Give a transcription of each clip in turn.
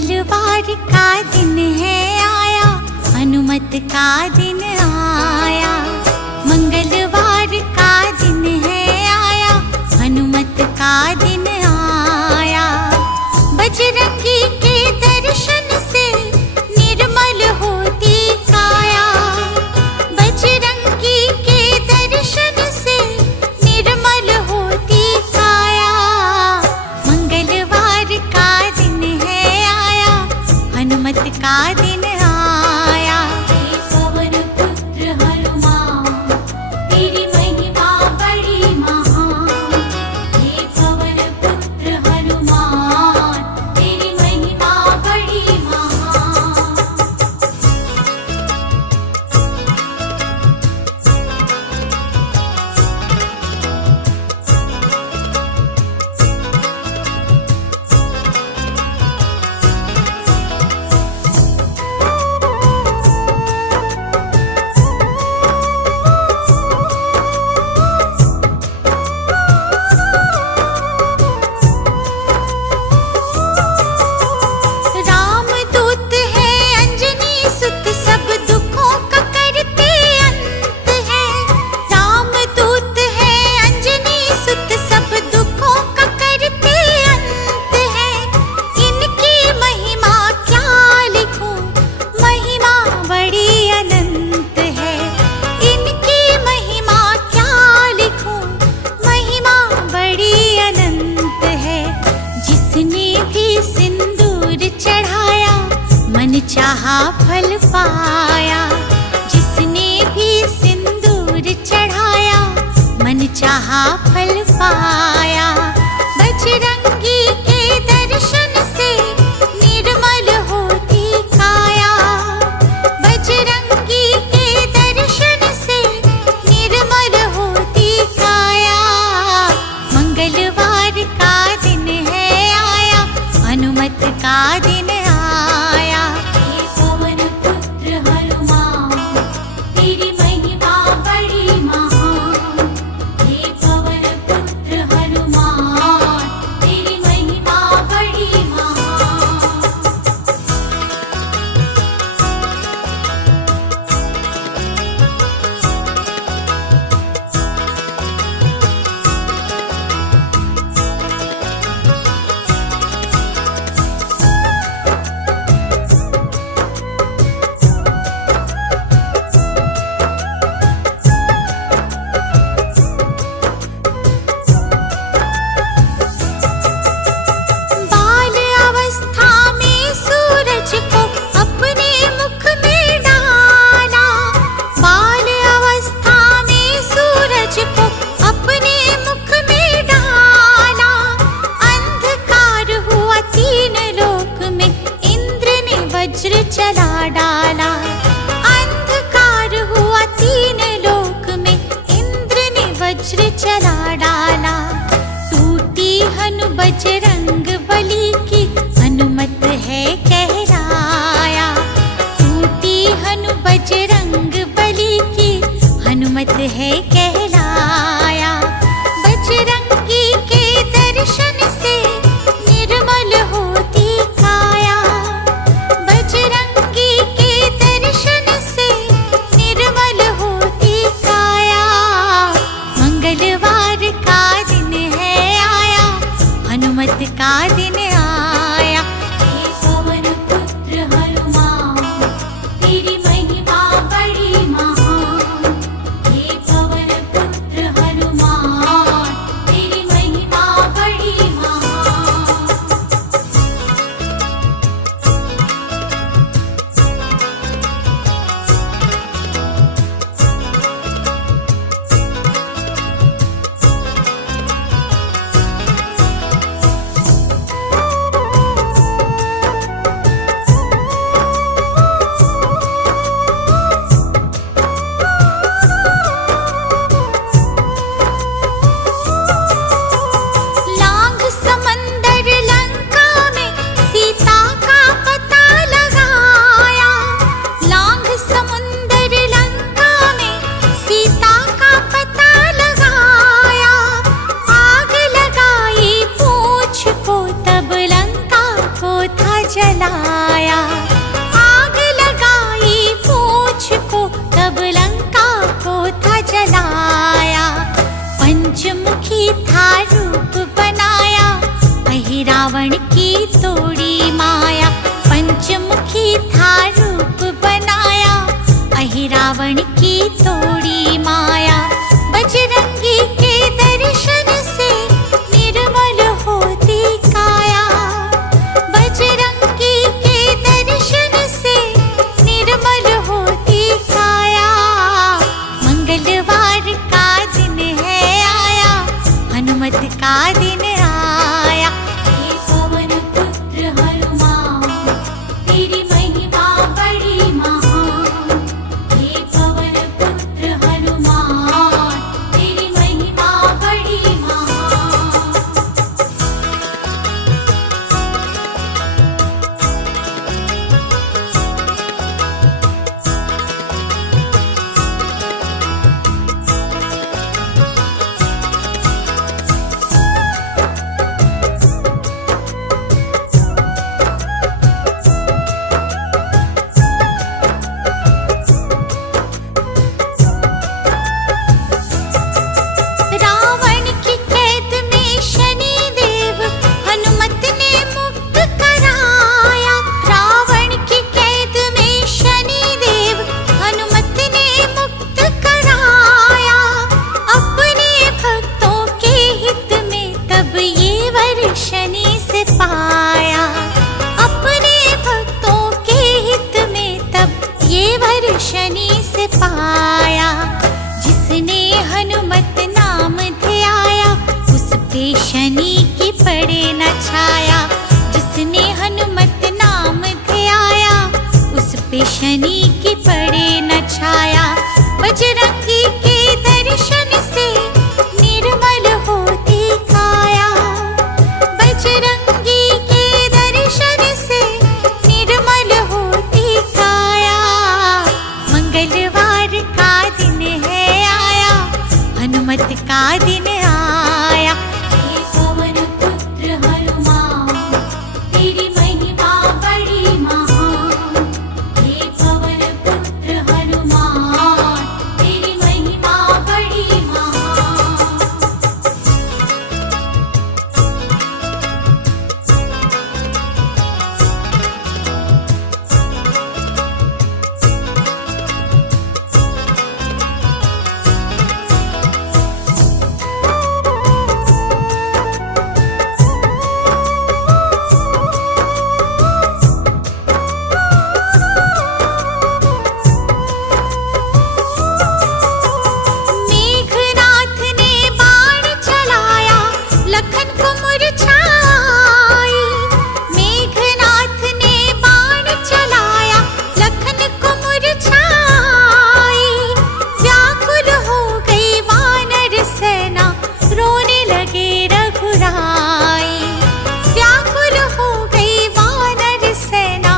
मंगलवार का दिन है आया, हनुमत का दिन आया। मंगलवार का दिन है आया, हनुमत का दिन आया। बजरंगी के दर्शन से निर्मल होती काया। बजरंगी के दर्शन से निर्मल होती काया। मंगलवार का दिन है आया, हनुमत का दिन आया। हे पवन पुत्र हनुमान, तेरी महिमा बड़ी महान। हे पवन पुत्र हनुमान, तेरी महिमा बड़ी महान। रामदूत है अंजनी सुत, सब दुखों का करते अंत है। रामदूत है अंजनी सुत, सब दुखों का करते अंत है। इनकी महिमा क्या लिखूं, महिमा बड़ी अनंत है। इनकी महिमा क्या लिखूं, महिमा बड़ी अनंत है। जिसने भी सिंदूर चढ़ाया, मन चाहा फल पाया। जिसने भी सिंदूर चढ़ाया, मन चाहा फल पाया। बजरंगी के दर्शन से निर्मल होती काया। बजरंगी के दर्शन से निर्मल होती काया। मंगलवार का दिन है आया, हनुमत का दिन आया। हे पवन पुत्र हनुमान, तेरी महिमा बड़ी महान। हे पवन पुत्र हनुमान, तेरी महिमा बड़ी महान। बाल अवस्था में सूरज को अपने मुख में डाला। बाल अवस्था में सूरज को अपने मुख में डाला। अंधकार हुआ तीन लोक में, इंद्र ने वज्र चला डाला। अंधकार हुआ तीन लोक में, इंद्र ने वज्र चला डाला। टूटी हनु बजरंग बली की, हनुमत है कहलाया। टूटी हनु बजरंग बली की, हनुमत है कहलाया। बजरंगी के दर्शन से निर्मल होती काया। बजरंगी के बनाया। आग लगाई पूंछ को तब लंका को था जलाया। पंचमुखी था रूप बनाया, अहि रावण की तोड़ी माया। पंचमुखी था रूप बनाया, अहि रावण की तोड़ी माया। बजरंगी के दर्शन से निर्मल होती काया। बजरंगी के दर्शन से निर्मल होती काया। मंगलवार का दिन है आया, हनुमत का दिन आया। हे पवन पुत्र हनुमान, तेरी महिमा बड़ी महान। हे पवन पुत्र हनुमान, तेरी महिमा बड़ी महान। रावण की कैद में शनि देव हनुमत ने मुक्त कराया। रावण की कैद में शनि देव हनुमत ने मुक्त कराया। अपने भक्तों के हित में तब ये वर शनि से पाया। अपने भक्तों के हित में तब ये वर शनि से पाया। जिसने हनुमत नाम ध्याया, उस पे शनि की पड़े न छाया। जिसने हनुमत नाम ध्याया, उस पे शनि की पड़े न छाया। बजरंगी के दर्शन से निर्मल होती काया। बजरंगी के दर्शन से निर्मल होती काया। मंगलवार का दिन है आया, हनुमत का दिन आया। हे पवन पुत्र हनुमान, तेरी महिमा बड़ी महान। हे पवन पुत्र हनुमान, तेरी महिमा बड़ी महान। मेघनाथ ने बाण चलाया, लखन को मुरझाई। मेघनाथ ने बाण चलाया, लखन को मुरझाई। व्याकुल हो गई वानर सेना, रोने लगे रघुराई। व्याकुल हो गई वानर सेना,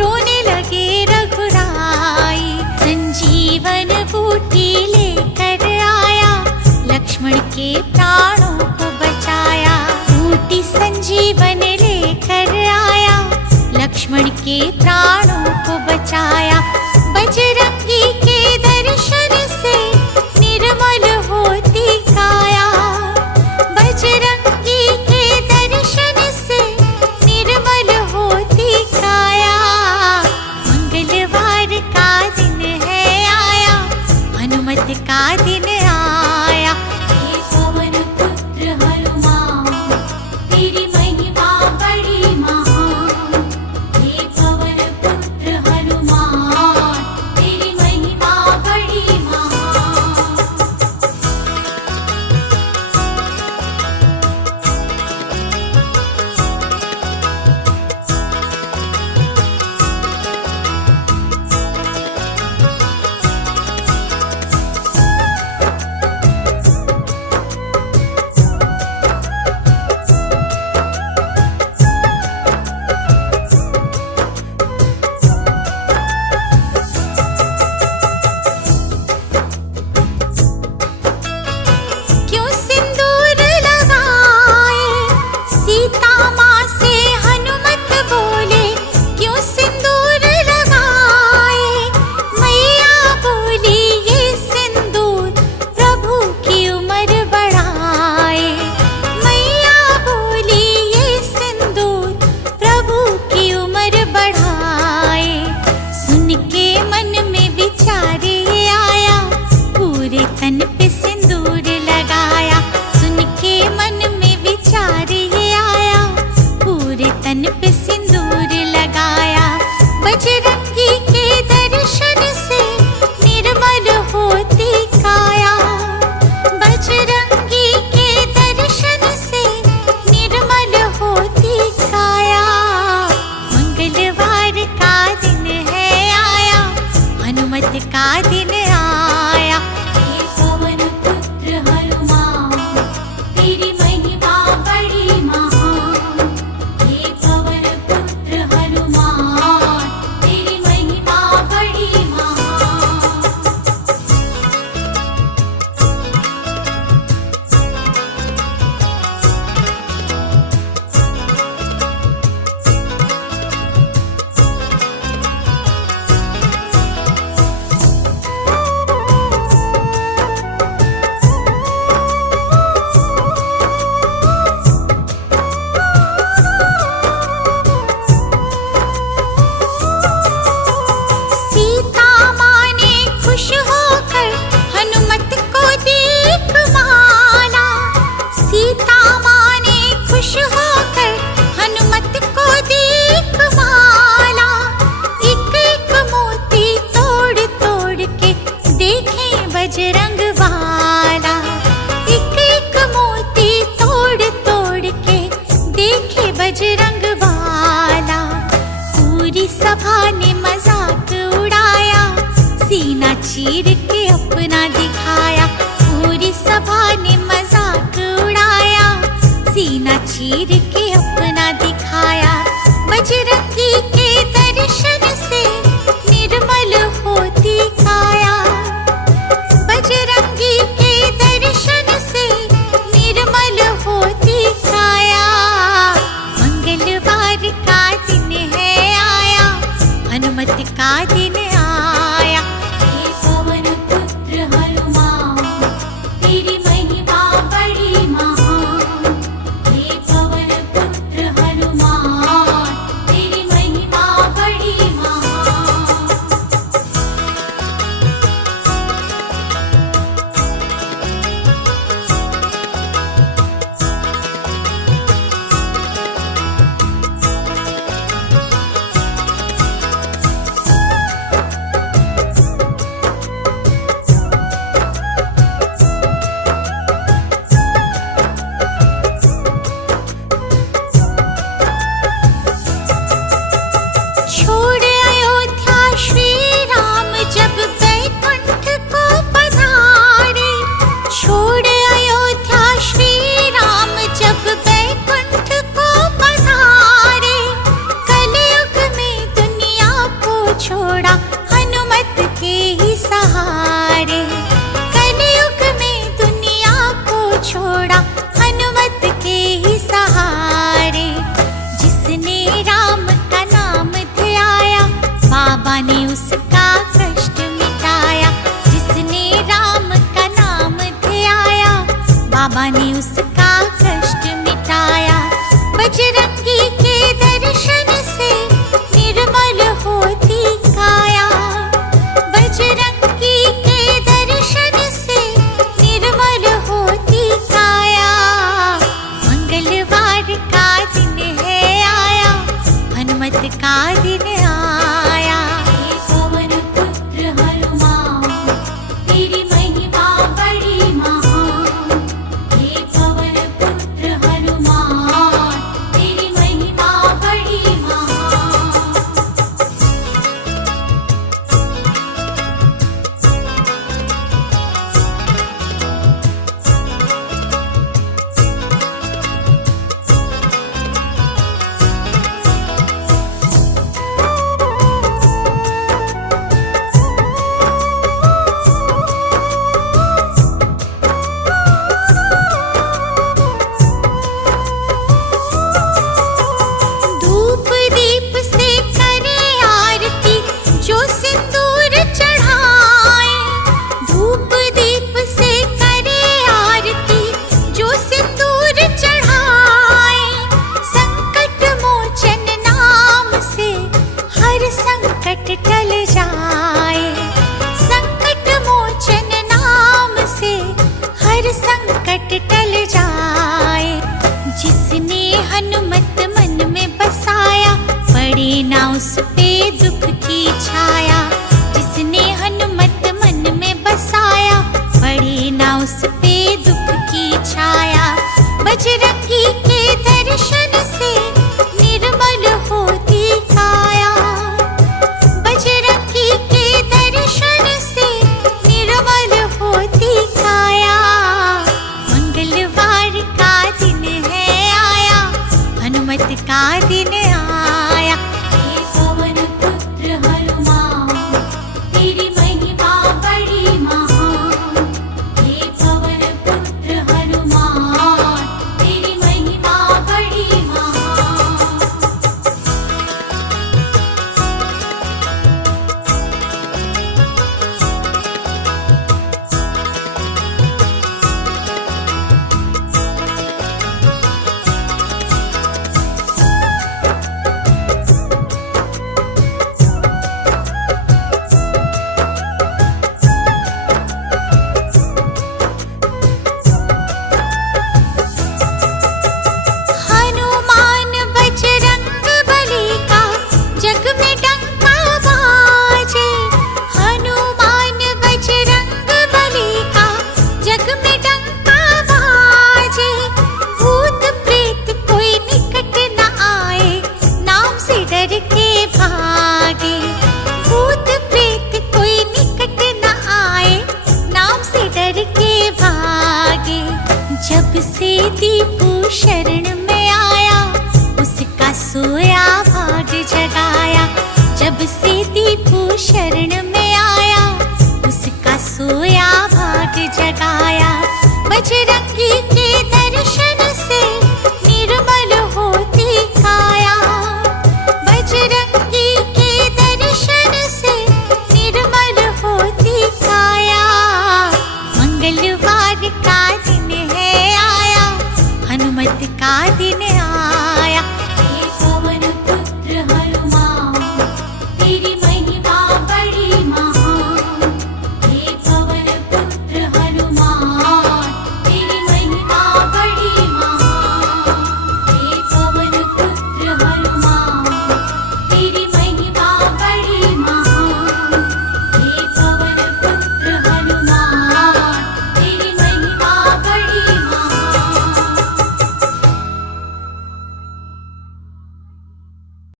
रोने लगे रघुराई। संजीवन बूटी लेकर आया, लक्ष्मण के प्राणों को बचाया। बूटी संजीवन लेकर आया, लक्ष्मण के प्राणों को बचाया। बजरंगी के दर्शन से निर्मल होती काया। बजरंगी के दर्शन से निर्मल होती काया। मंगलवार का दिन है आया, हनुमत का दिन आया। हे पवन पुत्र हनुमान, तेरी महिमा बड़ी महान। हे पवन पुत्र हनुमान, सभा ने मजाक उड़ाया, सीना चीर के अपना दिखाया। पूरी सभा ने मजाक उड़ाया, सीना चीर के अपना दिखाया। बजरंगी के दर्शन से निर्मल होती काया, बजरंगी के दर्शन से निर्मल होती काया। मंगलवार का दिन है आया, हनुमत का दिन आया। हे पवन पुत्र हनुमान, तेरी महिमा बड़ी महान। हे पवन पुत्र हनुमान, तेरी महिमा बड़ी महान। छोड़ अयोध्या श्री राम जब बैकुंठ को पधारे, छोड़ अयोध्या श्री राम जब बैकुंठ को पधारे। कलयुग में दुनिया को छोड़ा हनुमत के ही सहारे, कलयुग में दुनिया को छोड़ा हनुमत के ही सहारे। जिसने राम का नाम ध्याया, बाबा ने उसका कष्ट मिटाया। जिसने राम का नाम ध्याया, बाबा ने उसका कष्ट मिटाया। बजरंगी के दर्शन से निर्मल होती काया, बजरंगी के दर्शन से निर्मल होती काया। मंगलवार का दिन है आया, हनुमत का दिन आया। हे पवन पुत्र हनुमान, तेरी महिमा बड़ी महान। हे पवन पुत्र हनुमान, तेरी महिमा बड़ी महान। धूप दीप से करे आरती जो सिंदूर चढ़ाए, धूप दीप से करे आरती जो सिंदूर चढ़ाए। संकट मोचन नाम से हर संकट टल जाए, संकट मोचन नाम से हर संकट टल जाए। जिसने हनुमत मन में बसाया, पड़े ना उस पे दुख की